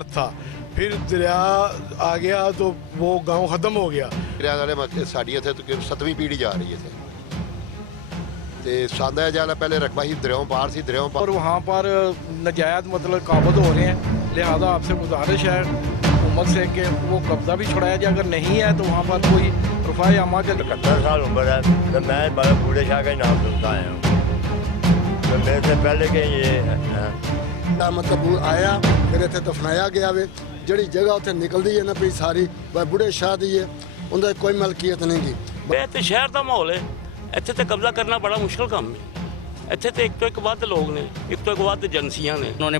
पार था, फिर दरिया आ गया तो वो गांव ख़त्म हो गया। दरिया वाले साड़ी इत्थे तकरीबन 7वीं पीढ़ी जा रही है तो सांदा जाला पहले रकबा ही दरियाओं पार सी, दरियाओं पार और वहाँ पर नजायज़ मतलब काबज हो रहे हैं, लिहाजा आपसे गुजारिश है हुकूमत से कि वो कब्ज़ा भी छुड़ाया जाए, अगर नहीं है तो वहाँ पर कोई रुफाए अमा के 71 साल उम्र है तो मैं बाबा बूढ़े शाह का ही नाम सुनता आया हूँ, तो मेरे से पहले के ये मतलब आया फिर इतने दफनाया गया वे जी जगह उत्थे निकलती है ना पी सारी बूढ़े शाह की है, उनका कोई मलकीयत नहीं की। तो शहर का माहौल है, ਇੱਥੇ ਤੇ कब्जा करना बड़ा मुश्किल काम है। ਇੱਥੇ ਤੇ एक ਵੱਧ लोग ने, एक तो एक ਵੱਧ एजेंसियां ने। उन्होंने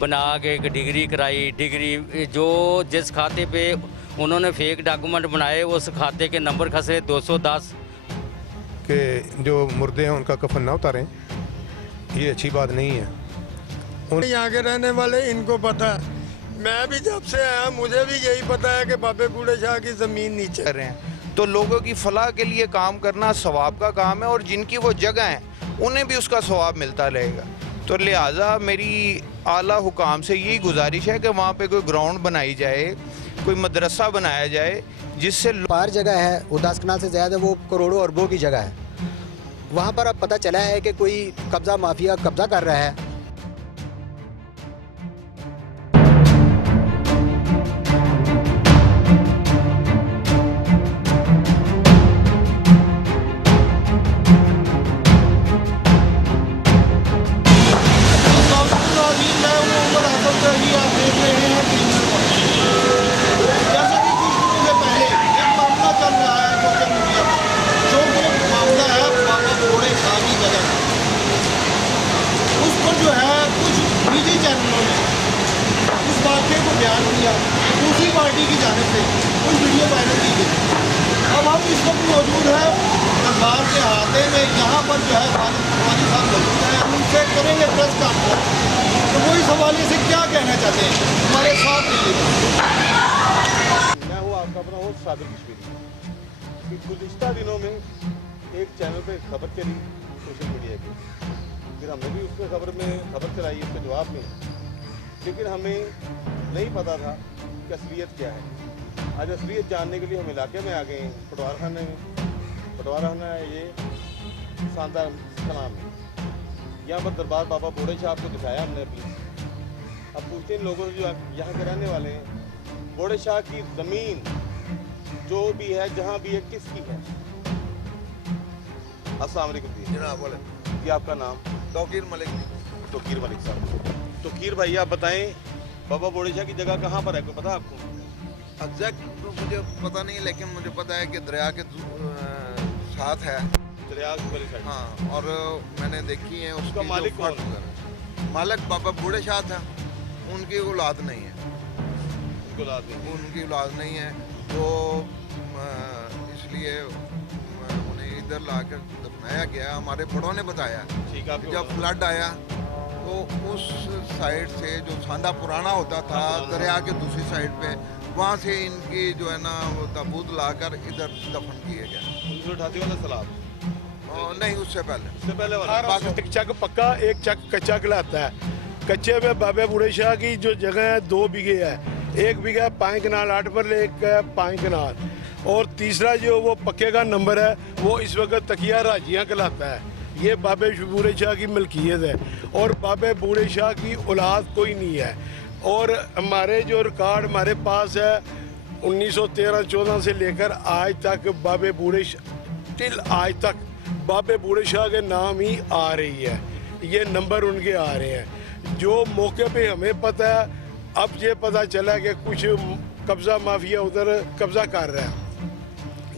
बना के एक डिग्री कराई, डिग्री जो जिस खाते पे उन्होंने फेक डॉक्यूमेंट बनाए उस खाते के नंबर खसे 210 कि जो मुर्दे हैं उनका कफन ना उतारें, ये अच्छी बात नहीं है। यहाँ के रहने वाले इनको पता है, मैं भी जब से आया मुझे भी यही पता है कि बाबे बूढ़े शाह की ज़मीन नीचे कर रहे हैं, तो लोगों की फलाह के लिए काम करना सवाब का काम है और जिनकी वो जगह है उन्हें भी उसका सवाब मिलता रहेगा। तो लिहाजा मेरी आला हुकाम से यही गुजारिश है कि वहाँ पे कोई ग्राउंड बनाई जाए, कोई मदरसा बनाया जाए जिससे पार जगह है वो 10 कनाल से ज़्यादा, वो करोड़ों अरबों की जगह है, वहाँ पर अब पता चला है कि कोई कब्ज़ा माफिया कब्ज़ा कर रहा है। दूसरी पार्टी की जाने से कुछ वीडियो वायरल की गई। अब हम इस वक्त मौजूद है दरबार के अहाते में, यहाँ पर जो है वाली साहब मौजूद हैं, हम उनसे करेंगे प्रेस कॉन्फ्रेंस, तो वो इस हवाले से क्या कहना चाहते हैं हमारे साथ रहिए। मैं हूँ आपका अपना होस्ट साबिर कश्मीरी। गुज़िश्ता दिनों में एक चैनल पे खबर चली सोशल मीडिया की, फिर हमने भी उसमें खबर चलाई, उसका जवाब नहीं, लेकिन हमें नहीं पता था कि असलियत क्या है। आज असलियत जानने के लिए हम इलाके में आ गए हैं, पटवार खाने में। पटवार खाना है ये शानदार कलाम है, यहाँ पर दरबार बाबा बूढ़े शाह को दिखाया हमने अभी। अब पूछते हैं लोगों से जो यहाँ के रहने वाले हैं, बूढ़े शाह की ज़मीन जो भी है जहाँ भी है किसकी है? अस्सलाम वालेकुम जी। जनाब बोले जी, आपका नाम? तौकीर मलिक। तौकीर मलिक साहब। तौकीर भाई आप बताएं, बाबा बूढ़े शाह की जगह कहाँ पर है, कोई पता आपको? एग्जैक्ट तो मुझे पता नहीं, लेकिन मुझे पता है कि दरिया के साथ है, दरिया वाली साइड। हाँ, और मैंने देखी है उसका मालिक कौन? मालिक बाबा बूढ़े शाह था, उनकी औलाद नहीं है। उनकी औलाद नहीं है तो इसलिए उन्हें इधर लाकर दफनाया गया। हमारे बड़ों ने बताया जब फ्लड आया तो उस साइड से जो सांदा पुराना होता था दरिया के दूसरी साइड पे, वहाँ से इनकी जो है ना वो ताबूत लाकर इधर दफन किए गए। 1988 वाला सलाब? नहीं, उससे पहले वाला। एक चक पक्का एक चक कच्चा कहलाता है। कच्चे में बाबा बूढ़े शाह की जो जगह है 2 बीघे है, 1 बीघा 5 कनाल 8 पर, 1 है 5 कनाल, और तीसरा जो वो पक्के का नंबर है वो इस वक्त तकिया राजियाँ कहलाता है। ये बाबे बूढ़े शाह की मलकियत है और बाबे बूढ़े शाह की औलाद कोई नहीं है। और हमारे जो रिकॉर्ड हमारे पास है 1913-14 से लेकर आज तक बाबे बूढ़े टिल आज तक बाबे बूढ़े शाह के नाम ही आ रही है, ये नंबर उनके आ रहे हैं। जो मौके पे हमें पता है, अब ये पता चला कि कुछ कब्ज़ा माफिया उधर कब्ज़ा कर रहा है,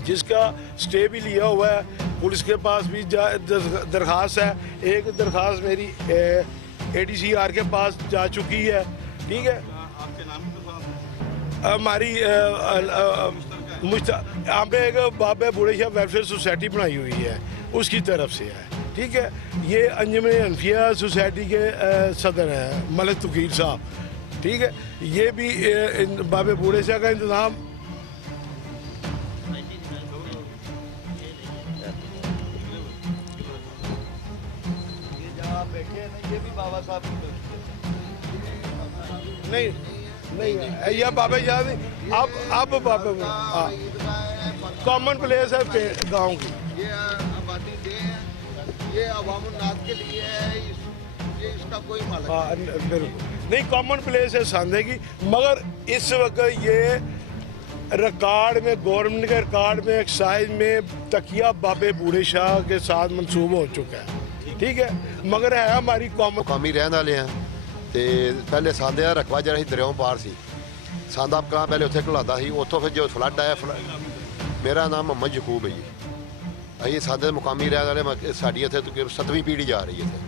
जिसका स्टे भी लिया हुआ है। पुलिस के पास भी दरख्वास्त है, एक दरख्वास्त मेरी ADCR के पास जा चुकी है। ठीक है, आपके नाम हमारी हमने एक बाबे बूढ़े शाह वेलफेयर सोसाइटी बनाई हुई है, उसकी तरफ से है। ठीक है, ये अंजुमन हनफिया सोसाइटी के सदर हैं मलिक तौकीर साहब। ठीक है, ये भी बाबे बूढ़े शाह का इंतज़ाम बैठे हैं, ये भी बाबा साहब नहीं नहीं ये बाबे याद अब बाबे हाँ कॉमन प्लेस है गांव की। ये आबादी दे है, ये अवामुन्नास के लिए है, ये इसका कोई मालिक हाँ बिल्कुल नहीं कॉमन प्लेस है सांदे की, मगर इस वक्त ये रिकॉर्ड में गवर्नमेंट के रिकॉर्ड में एक्साइज में तकिया बाबे बूढ़े शाह के साथ मंसूब हो चुका है, ठीक है, मगर है हमारी कॉमन मुकामी रहने वाले हैं। तो पहले सांदे का रकबा जरा ही दरियाओं पार सी, सांदा कहाँ पहले उत्थे घलाता सी, उतों फिर जो फ्लड आया मेरा नाम मोहम्मद यकूब है जी, अं सांदे मुकामी रहने वाले, साड़ी इतने तकरीबन 7वीं पीढ़ी जा रही है इतने।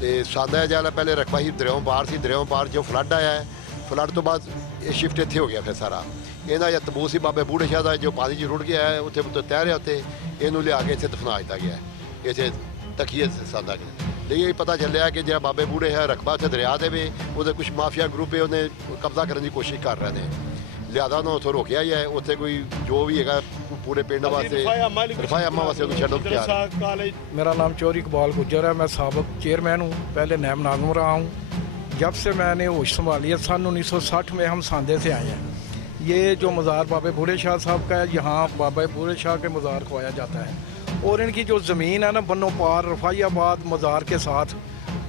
तो सांदा जरा पहले रकबा ही दरियाओं पार सी, दरियाओं पार जो फ्लड आया है, फ्लड तो बाद ये शिफ्ट इतने हो गया फिर सारा इन्हों या तबू से बाबे बूढ़े शाह का जो पानी च रुड़ गया है उत्थे तैरया उत्ते इनू लिया के इतने दफना दिता गया है इसे तकिए सांदा के। लेकिन ये पता चलिया कि जो बाबे बूढ़े है रकबा उत्थे दरिया दे वे वो कुछ माफिया ग्रुप है उन्हें कब्जा करने की कोशिश कर रहे हैं, लिहाजा उन्होंने उतों रोकया ही है, उत्थे कोई जो भी है पूरे पिंड वास्ते रफाया अम्मा वास्ते उन्हें छड्डो तैयार। मेरा नाम चौधरी इकबाल गुज्जर है, मैं साबिक चेयरमैन हूँ, पहले नैब नाज़िम रहा हूँ। जब से मैंने होश संभाली है सन 1960 में हम सांदे से आए हैं। ये जो मज़ार बाबे बूढ़े शाह साहब का है, यहाँ बाबा बूढ़े शाह के मज़ार खोया जाता है और इनकी जो ज़मीन है ना बन्नो पार रफ़ाइयाबाद मज़ार के साथ,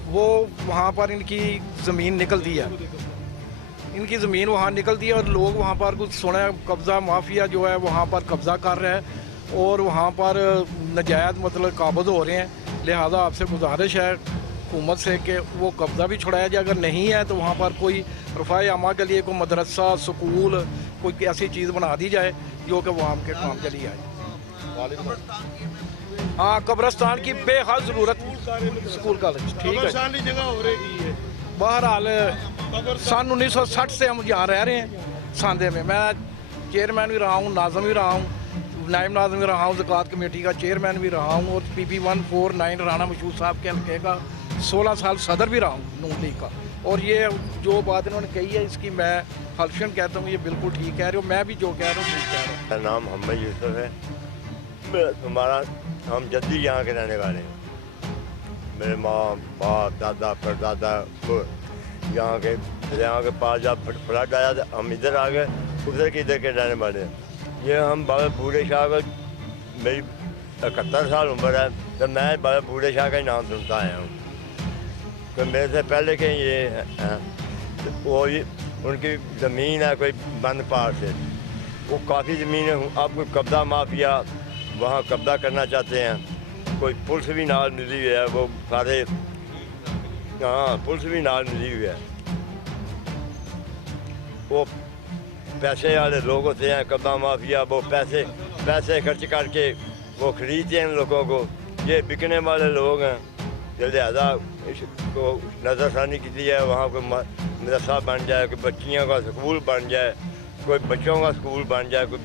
वो वहाँ पर इनकी ज़मीन निकलती है, इनकी ज़मीन वहाँ निकलती है और लोग वहाँ पर कुछ सुना कब्ज़ा माफिया जो है वहाँ पर कब्ज़ा कर रहा है और वहाँ पर नजायज़ मतलब काबज़ हो रहे हैं। लिहाजा आपसे गुजारिश है हुकूमत से कि वो कब्ज़ा भी छुड़ाया जाए, अगर नहीं है तो वहाँ पर कोई रफ़ाए अमा के लिए कोई मदरसा स्कूल कोई ऐसी चीज़ बना दी जाए जो कि वहाँ के काम चली आए। हाँ कब्रस्तान की बेहद ज़रूरत, स्कूल कॉलेज ठीक है। जगह हो रही है बहरहाल सन 1960 से हम यहाँ रह रहे हैं सांदे में। मैं चेयरमैन भी रहा हूँ, नाज़िम भी रहा हूँ, नायब नाज़िम भी रहा हूँ, ज़कात कमेटी का चेयरमैन भी रहा हूँ और PP 149 राना मशहूर साहब के हल्के का 16 साल सदर भी रहा हूँ नून लीग का। और ये जो बात इन्होंने कही है इसकी मैं हल्फन कहता हूँ, ये बिल्कुल ठीक कह रहे हो, मैं भी जो कह रहा हूँ ठीक कह रहा हूँ। मेरा नाम मोहम्मद यूसुफ है, हमारा हम जद्दी यहाँ के रहने वाले हैं। मेरे माँ बाप दादा परदादा यहाँ के पास जब फ्लड आया तो हम इधर आ गए, उधर के इधर के रहने वाले हैं। ये हम बाबा बूढ़े शाह का, मेरी 71 साल उम्र है तो मैं बाबा बूढ़े शाह का ही नाम सुनता आया हूँ, तो मेरे से पहले के ये हैं वो उनकी ज़मीन है कोई बंद पार से, वो काफ़ी ज़मीन है, अब कोई कब्ज़ा माफिया वहाँ कब्ज़ा करना चाहते हैं, कोई पुलिस भी नाल मिली हुई है, वो सारे हाँ पुलिस भी नाल मिली हुई है, वो पैसे वाले लोग होते हैं कब्ज़ा माफिया, वो पैसे खर्च करके वो खरीदते हैं लोगों को, ये बिकने वाले लोग हैं। लिहाजा इसको नज़रसानी की दी है, वहाँ कोई मदरसा बन जाए, कोई बच्चियों का स्कूल बन जाए, कोई बच्चों का स्कूल बन जाए, कोई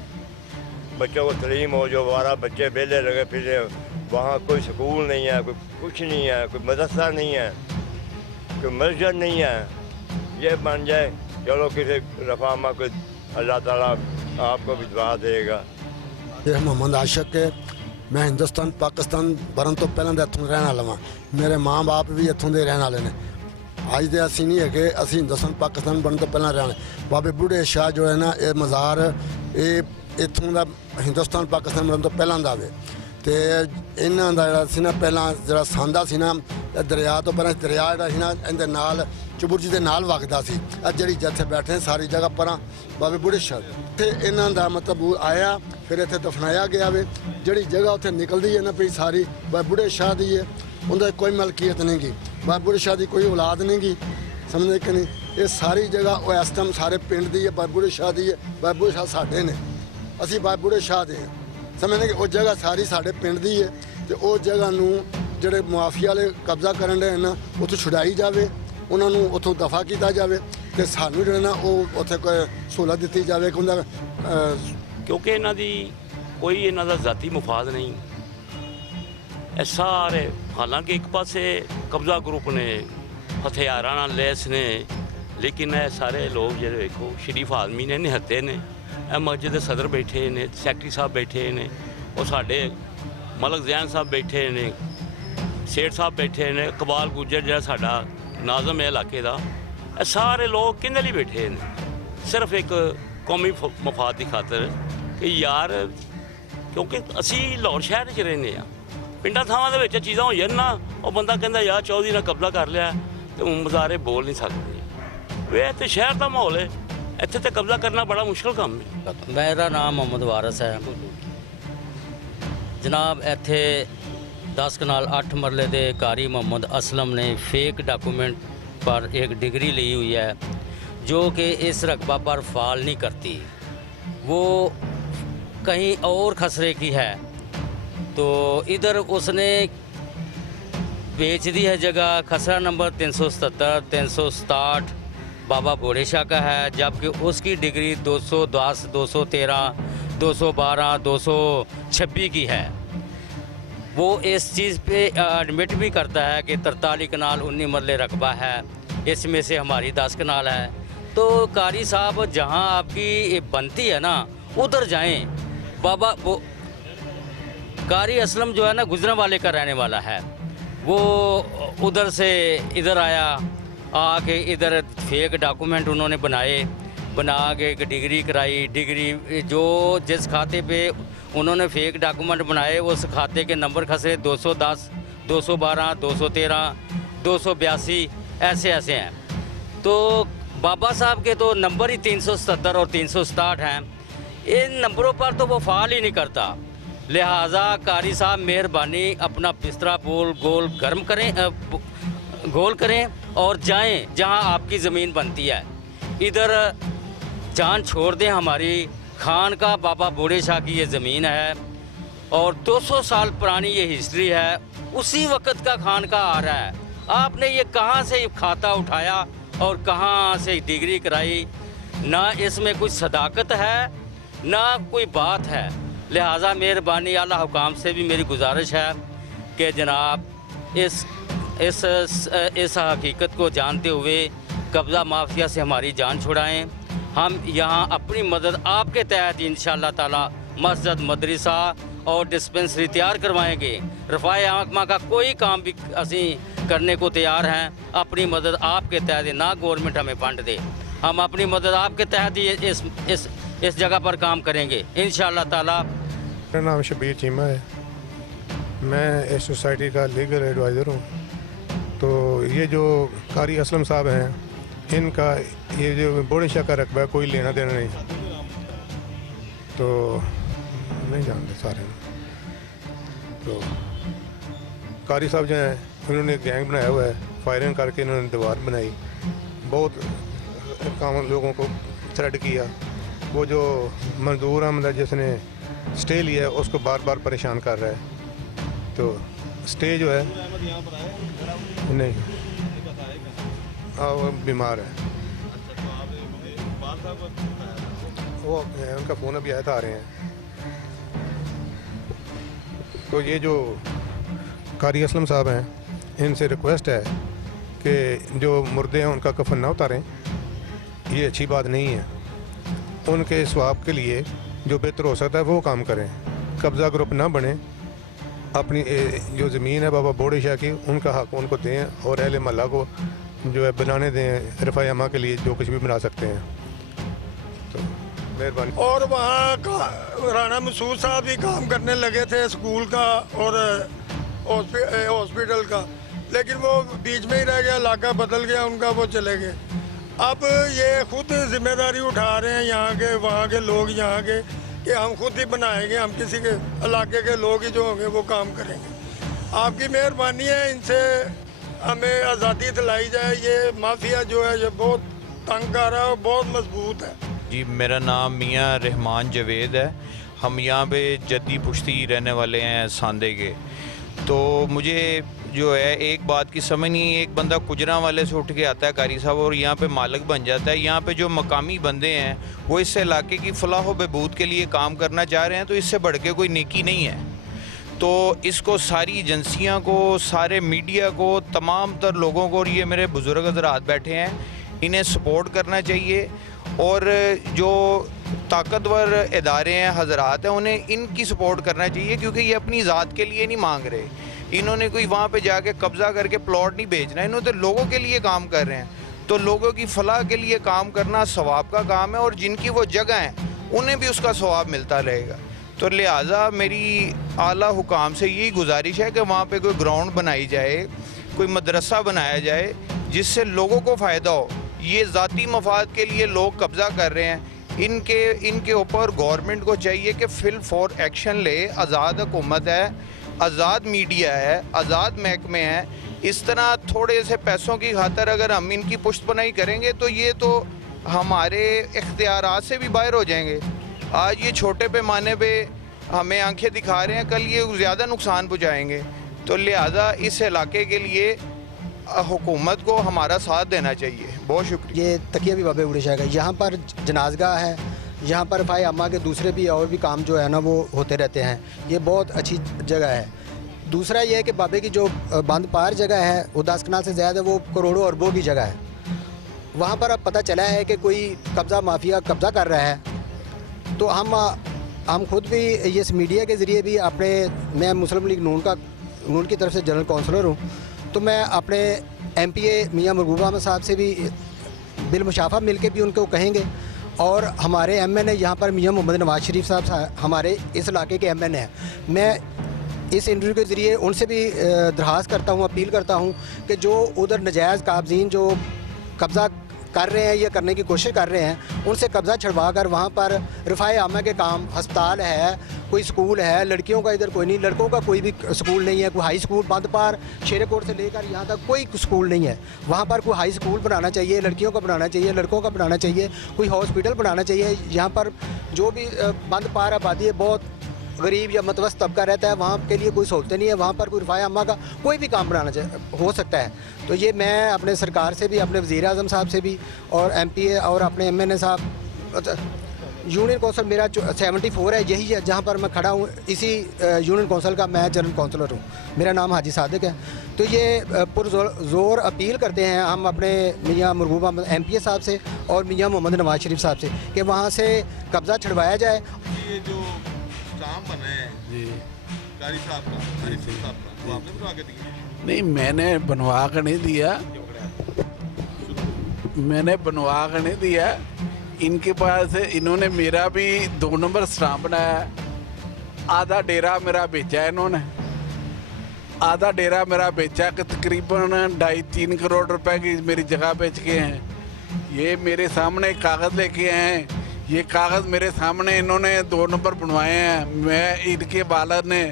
बच्चों को तलीम हो, जो 12 बच्चे बेले लगे फिर वहाँ कोई स्कूल नहीं है, कोई कुछ नहीं है, कोई मदरसा नहीं है, कोई मस्जिद नहीं है, ये बन जाए चलो किसी रफामा को अल्लाह ताला आपको भी दुआ देगा। ये मोहम्मद आशिक है, मैं हिंदुस्तान पाकिस्तान बनन तो पहले तो इतों रहने वाला हाँ, मेरे माँ बाप भी इतों के रहने वाले ने, अज तो असी नहीं है कि असी हिंदुस्तान पाकिस्तान बनन तो पहले रहने। बाबे बूढ़े शाह जो है ना ये मज़ार ये इतों का हिंदुस्तान पाकिस्तान बनन तो पहले का वे, तो इन्हों का जोड़ा पहला जो सांदा सी ना दरिया तो पहले दरिया जोड़ा इनके नाल चबुर्जी के नाल वगदा सी, जी जिथे बैठे सारी जगह पर बाबे बूढ़े शाह तो इन्हों का मतलब आया फिर इतने दफनाया गया वे, जी जगह उत्थे निकलती है ना पी सारी बाबे बूढ़े शाह की है, उनकी कोई मलकीयत नहीं गी, बाबे बूढ़े शाह की कोई औलाद नहीं गी, समझे कि नहीं, ये सारी जगह वो इस टाइम सारे पिंड की है, बाबे बूढ़े शाह की है, बाबे बूढ़े शाह साढ़े ने, असी बाबे बूढ़े शाह दे हैं, समझने कि वो जगह सारी साढ़े पिंड की है, तो उस जगह जोड़े माफिया वाले कब्जा करन रहे ना उत्थों छुड़ाई जाए, उन्होंने उत्थों दफा किया जाए, तो सानू जो ना वो उत्थे कोई सहूलत दी जाए कि क्योंकि इन्हों की कोई इन्हों का जाती मुफाद नहीं, सारे हालांकि एक पासे कब्जा ग्रुप ने हथियार लैस ने, लेकिन ये सारे लोग जो देखो शरीफ आदमी ने निहत्ते ने, मस्जिद के सदर बैठे ने, सैकटरी साहब बैठे ने, और साढ़े मलक जैन साहब बैठे ने, सेठ साहब बैठे ने, इकबाल गुज्जर जो साडा नाज़म है इलाके का, ਇਹ ਸਾਰੇ ਲੋਕ ਕਿਹਦੇ ਲਈ ਬੈਠੇ ਨੇ? ਸਿਰਫ ਇੱਕ ਕੌਮੀ ਮਫਾਦ ਦੀ ਖਾਤਰ ਕਿ ਯਾਰ, ਕਿਉਂਕਿ ਅਸੀਂ ਲਾਹੌਰ ਸ਼ਹਿਰ 'ਚ ਰਹਿੰਦੇ ਆ, ਪਿੰਡਾਂ ਥਾਵਾਂ ਦੇ ਵਿੱਚ ਚੀਜ਼ਾਂ ਹੋਈਆਂ ਨਾ, ਉਹ ਬੰਦਾ ਕਹਿੰਦਾ ਯਾਰ ਚੌਧਰੀ ਨੇ ਕਬਜ਼ਾ ਕਰ ਲਿਆ ਤੇ ਹੁਣ ਮੁਜ਼ਾਹਰੇ ਬੋਲ ਨਹੀਂ ਸਕਦੇ। ਇਹ ਤੇ ਸ਼ਹਿਰ ਦਾ ਮਾਹੌਲ ਹੈ, ਇੱਥੇ ਤੇ ਕਬਜ਼ਾ ਕਰਨਾ ਬੜਾ ਮੁਸ਼ਕਲ ਕੰਮ ਹੈ। मेरा नाम मोहम्मद वारिस है जनाब। ਇੱਥੇ 10 ਕਨਾਲ 8 ਮਰਲੇ ਦੇ कारी मोहम्मद असलम ने फेक डॉक्यूमेंट पर एक डिग्री ली हुई है जो कि इस रकबा पर फाल नहीं करती, वो कहीं और खसरे की है। तो इधर उसने बेच दी है जगह, खसरा नंबर 377 367 बाबा भोले शाह का है, जबकि उसकी डिग्री 210 213 212 226 की है। वो इस चीज़ पे एडमिट भी करता है कि 43 कनाल 19 मरले रकबा है, इसमें से हमारी 10 कनाल है। तो कारी साहब जहाँ आपकी बनती है ना उधर जाएं। बाबा वो कारी असलम जो है ना गुजरांवाले का रहने वाला है, वो उधर से इधर आया, आके इधर फेक डॉक्यूमेंट उन्होंने बना के एक डिग्री कराई। डिग्री जो जिस खाते पे उन्होंने फेक डॉक्यूमेंट बनाए उस खाते के नंबर खसरे 210 212 213 282 ऐसे हैं। तो बाबा साहब के तो नंबर ही 377 और 367 हैं। इन नंबरों पर तो वो फाल ही नहीं करता। लिहाजा कारी साहब मेहरबानी अपना बिस्तरा गोल गर्म करें, गोल करें और जाएं जहां आपकी ज़मीन बनती है। इधर जान छोड़ दें हमारी खान का बाबा बूढ़े शाह की ये ज़मीन है और 200 साल पुरानी ये हिस्ट्री है, उसी वक़्त का खान का आ रहा है। आपने ये कहाँ से खाता उठाया और कहाँ से डिग्री कराई? ना इसमें कुछ सदाकत है ना कोई बात है। लिहाजा मेहरबानी आला हुकाम से भी मेरी गुजारिश है कि जनाब इस हकीकत को जानते हुए कब्ज़ा माफिया से हमारी जान छुड़ाएं। हम यहाँ अपनी मदद आपके तहत इंशाअल्लाह ताला मस्जिद, मदरसा और डिस्पेंसरी तैयार करवाएंगे। रफ़ाए आकमा का कोई काम भी असी करने को तैयार हैं। अपनी मदद आपके तहत, ना गवर्नमेंट हमें फंड दे, हम अपनी मदद आपके तहत ही इस जगह पर काम करेंगे इंशाअल्लाह ताला। मेरा नाम शबीर चीमा है, मैं इस सोसाइटी का लीगल एडवाइज़र हूँ। तो ये जो कारी असलम साहब हैं, इनका ये जो बूढ़े शाह का रकबा है, कोई लेना देना नहीं, तो नहीं जानते सारे। तो कारी साहब जो हैं उन्होंने एक गैंग बनाया हुआ है, फायरिंग करके इन्होंने दीवार बनाई, बहुत काम लोगों को थ्रेट किया। वो जो मंजूर अहमद है जिसने स्टे लिया है उसको बार बार परेशान कर रहा है। तो स्टे जो है नहीं, वो बीमार है, वो उनका फ़ोन अभी आया था, आ रहे हैं। तो ये जो कारी असलम साहब हैं, इनसे रिक्वेस्ट है कि जो मुर्दे हैं उनका कफन ना उतारें, ये अच्छी बात नहीं है। उनके स्वाब के लिए जो बेहतर हो सकता है वो काम करें, कब्ज़ा ग्रुप ना बने। अपनी जो ज़मीन है बाबा बूढ़े शाह की, उनका हक उनको दें और अहले महल्ला को जो है बनाने दें, रफ़ाए अमा के लिए जो कुछ भी बना सकते हैं। तो मेहरबानी। और वहाँ का राना मसूद साहब भी काम करने लगे थे स्कूल का और हॉस्पिटल का, लेकिन वो बीच में ही रह गया, इलाका बदल गया उनका, वो चले गए। अब ये खुद जिम्मेदारी उठा रहे हैं यहाँ के वहाँ के लोग, यहाँ के, कि हम खुद ही बनाएंगे, हम किसी के इलाके के लोग ही जो होंगे वो काम करेंगे। आपकी मेहरबानी है, इनसे हमें आज़ादी दिलाई जाए। ये माफिया जो है ये बहुत तंग कर रहा है और बहुत मजबूत है। जी, मेरा नाम मियाँ रहमान जवेद है। हम यहाँ पे जद्दी पुश्ती रहने वाले हैं सांदे के। तो मुझे जो है एक बात की समझ नहीं, एक बंदा गुजरांवाले से उठ के आता है कारी साहब और यहाँ पे मालिक बन जाता है। यहाँ पे जो मकामी बंदे हैं वो इस इलाके की फलाह व बहबूद के लिए काम करना चाह रहे हैं, तो इससे बढ़ के कोई नेकी नहीं है। तो इसको सारी एजेंसियाँ को, सारे मीडिया को, तमाम तर लोगों को, और ये मेरे बुज़ुर्ग हज़रात बैठे हैं, इन्हें सपोर्ट करना चाहिए। और जो ताकतवर इदारे हैं, हज़रात हैं, उन्हें इनकी सपोर्ट करना चाहिए, क्योंकि ये अपनी ज़ात के लिए नहीं मांग रहे। इन्होंने कोई वहाँ पे जाके कब्ज़ा करके प्लॉट नहीं बेचना, इन्होंने तो लोगों के लिए काम कर रहे हैं। तो लोगों की फलाह के लिए काम करना सवाब का काम है, और जिनकी वो जगह हैं उन्हें भी उसका सवाब मिलता रहेगा। तो लिहाजा मेरी आला हुकाम से यही गुजारिश है कि वहाँ पे कोई ग्राउंड बनाई जाए, कोई मदरसा बनाया जाए जिससे लोगों को फ़ायदा हो। ये ज़ाती मफाद के लिए लोग कब्ज़ा कर रहे हैं, इनके ऊपर गवर्नमेंट को चाहिए कि फिल फॉर एक्शन ले। आज़ाद हुकूमत है, आज़ाद मीडिया है, आज़ाद महकमे हैं। इस तरह थोड़े से पैसों की खातर अगर हम इनकी पुष्टपनाही करेंगे तो ये तो हमारे इख्तियारात से भी बाहर हो जाएंगे। आज ये छोटे पैमाने पे हमें आंखें दिखा रहे हैं, कल ये ज़्यादा नुकसान पहुँचाएँगे। तो लिहाजा इस इलाके के लिए हुकूमत को हमारा साथ देना चाहिए। बहुत शुक्रिया। ये तकिया भी बाबे बूढ़े शाह का, यहाँ पर जनाजगाह है, यहाँ पर फाय अम्मा के दूसरे भी और भी काम जो है ना वो होते रहते हैं। ये बहुत अच्छी जगह है। दूसरा ये है कि बाबे की जो बंद पार जगह है वो 10 कनाल से ज़्यादा, वो करोड़ों अरबों की जगह है। वहाँ पर अब पता चला है कि कोई कब्ज़ा माफिया कब्ज़ा कर रहा है। तो हम खुद भी ये मीडिया के ज़रिए भी अपने, मैं मुस्लिम लीग नून की तरफ से जनरल काउंसलर हूँ, तो मैं अपने MPA मियाँ महबूबा अहमद साहब से भी बिलमुशाफा मिल के भी उनको कहेंगे, और हमारे MNA यहाँ पर मियाँ मोहम्मद नवाज शरीफ साहब हमारे इस इलाके के MNA हैं। मैं इस इंटरव्यू के ज़रिए उनसे भी दरख्वास्त करता हूँ, अपील करता हूँ कि जो उधर नजायज़ काबजीन जो कब्ज़ा कर रहे हैं या करने की कोशिश कर रहे हैं, उनसे कब्ज़ा छुड़वा कर वहाँ पर रफ़ाए आमा के काम, हस्पताल है, कोई स्कूल है, लड़कियों का इधर कोई नहीं, लड़कों का कोई भी स्कूल नहीं है, कोई हाई स्कूल बंद पार शेरकोट से लेकर यहाँ तक कोई स्कूल नहीं है। वहाँ पर कोई हाई स्कूल बनाना चाहिए, लड़कियों का बनाना चाहिए, लड़कों का बनाना चाहिए, कोई हॉस्पिटल बनाना चाहिए। यहाँ पर जो भी बंद पार आबादी है, बहुत गरीब या मतवस्त तबका रहता है, वहाँ के लिए कोई सहूलतें नहीं है। वहाँ पर कोई रफ़ाए अम्मा का कोई भी काम बनाना हो सकता है। तो ये मैं अपने सरकार से भी, अपने वज़ीर आज़म साहब से भी, और MPA और अपने MNA साहब, यूनियन कौंसिल मेरा 74 है, यही है जहाँ पर मैं खड़ा हूँ। इसी यूनियन कौंसिल का मैं जनरल काउंसलर हूँ। मेरा नाम हाजी सादिक है। तो ये पुरजोर अपील करते हैं हम अपने मियाँ महबूबा MPA साहब से और मियाँ मोहम्मद नवाज शरीफ साहब से कि वहाँ से कब्ज़ा छुड़वाया जाए। ये जो स्टाम्प बना है जी कारी साहब का, वो आपने बनवा के दिया? नहीं, मैंने बनवा कर नहीं दिया, मैंने बनवा कर नहीं दिया। इनके पास इन्होंने मेरा भी 2 नंबर स्टाम्प बनाया। आधा डेरा मेरा बेचा है इन्होंने, आधा डेरा मेरा बेचा कि तकरीबन 2.5-3 करोड़ रुपए की मेरी जगह बेच के हैं। ये मेरे सामने कागज़ लेके आए हैं, ये कागज़ मेरे सामने इन्होंने 2 नंबर बनवाए हैं। मैं इनके वालिद ने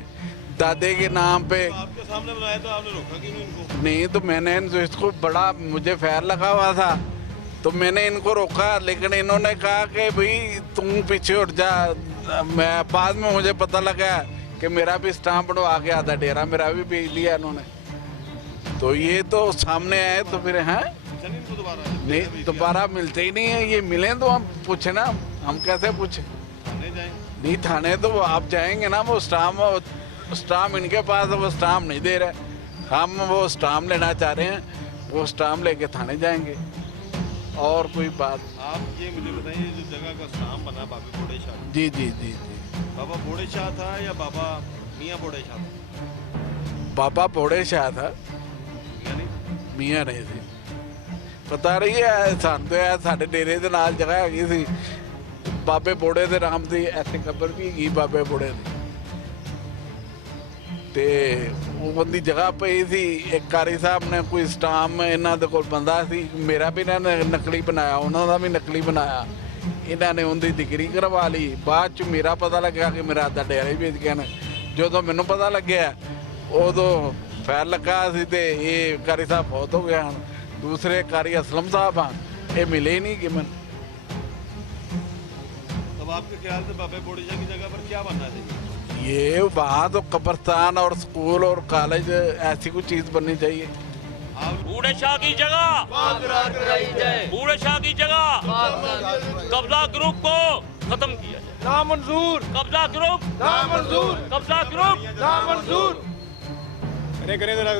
दादे के नाम पे आपके सामने बनाया, तो आपने रोका क्यों इनको? नहीं, तो मैंने इसको बड़ा, मुझे फैर लगा हुआ था तो मैंने इनको रोका, लेकिन इन्होंने कहा कि भाई तुम पीछे उठ जा। मैं बाद में मुझे पता लगा कि मेरा भी स्टाम्प बनवा के आधा डेरा मेरा भी बेच दिया इन्होंने। तो ये तो सामने आए तो फिर हैं नहीं, दोबारा मिलते ही नहीं है। ये मिले तो हम पूछे ना, हम कैसे पूछे? नहीं, थाने तो आप जाएंगे ना, वो स्टाम्प इनके पास है, वो स्टाम्प नहीं दे रहे। हम वो स्टाम्प लेना चाह रहे हैं, वो स्टाम्प लेके थाने जाएंगे। और कोई बात? आप ये मुझे बताइए, जो जगह का स्टाम्प बना बाबा बूढ़े शाह, जी जी जी जी, बाबा बूढ़े शाह था या बाबा मियाँ बूढ़े शाह था? बाबा बूढ़े शाह था, मियाँ नहीं थी। पता नहीं है ਸਾਨੂੰ तो है, साढ़े डेरे के नाल जगह हैगी सी, बाबे बूढ़े के नाम की ऐसी कबर भी हैगी बाबे बूढ़े की। ते उनकी जगह पई सी। एक कारी साहब ने कोई स्टाम्प इन्हों के कोल बंदा सी, मेरा भी इन्होंने नकली बनाया, उन्होंने भी नकली बनाया। इन्होंने उनकी डिग्री करवा ली। बाद च मेरा पता लगा कि मेरा आधा डेरा ही बेच गया ने। जो तो मैनू पता लग्या उदों फैर लगा सी ते ये कारी साहब बहुत हो गया। दूसरे कारी असलम साहब हाँ, ये मिले ही नहीं कि मैं। तब आपके ख्याल से बाबा बूढ़े शाह की जगह पर क्या बनना चाहिए? ये वहाँ तो कब्रस्तान और स्कूल और कॉलेज ऐसी कुछ चीज़ बननी चाहिए। बूढ़े शाह की जगह, बूढ़े शाह की जगह कब्जा ग्रुप को खत्म किया जाए। नामंजूर। कब्जा ग्रुप नामंजूर। कब्जा ग्रुप नामंजूर। अरे करें जरा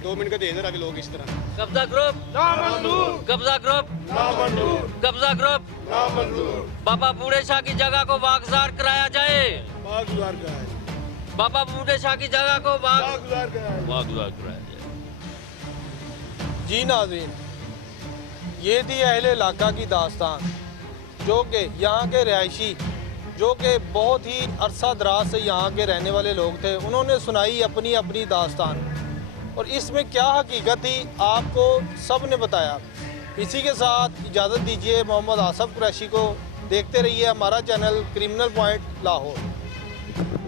2 मिनट का दे जरा लोग इस तरह। कब्जा ग्रुप नामंजूर। कब्जा ग्रुप नामंजूर। कब्जा ग्रुप नामंजूर। बाबा बूढ़े शाह की जगह को वागजार कराया जाए। बागुजार का है, बाबा बूढ़े शाह की जगह को बागुजार का है। वागुजार कराया जाए। जी नाज़रीन, ये थी अहले इलाका की दास्तान, जो कि यहाँ के रहायशी, जो कि बहुत ही अरसा दराज से यहाँ के रहने वाले लोग थे, उन्होंने सुनाई अपनी अपनी दास्तान। और इसमें क्या हकीकत थी आपको सब ने बताया। इसी के साथ इजाज़त दीजिए मोहम्मद आसफ कुरैशी को। देखते रहिए हमारा चैनल क्रिमिनल पॉइंट लाहौर।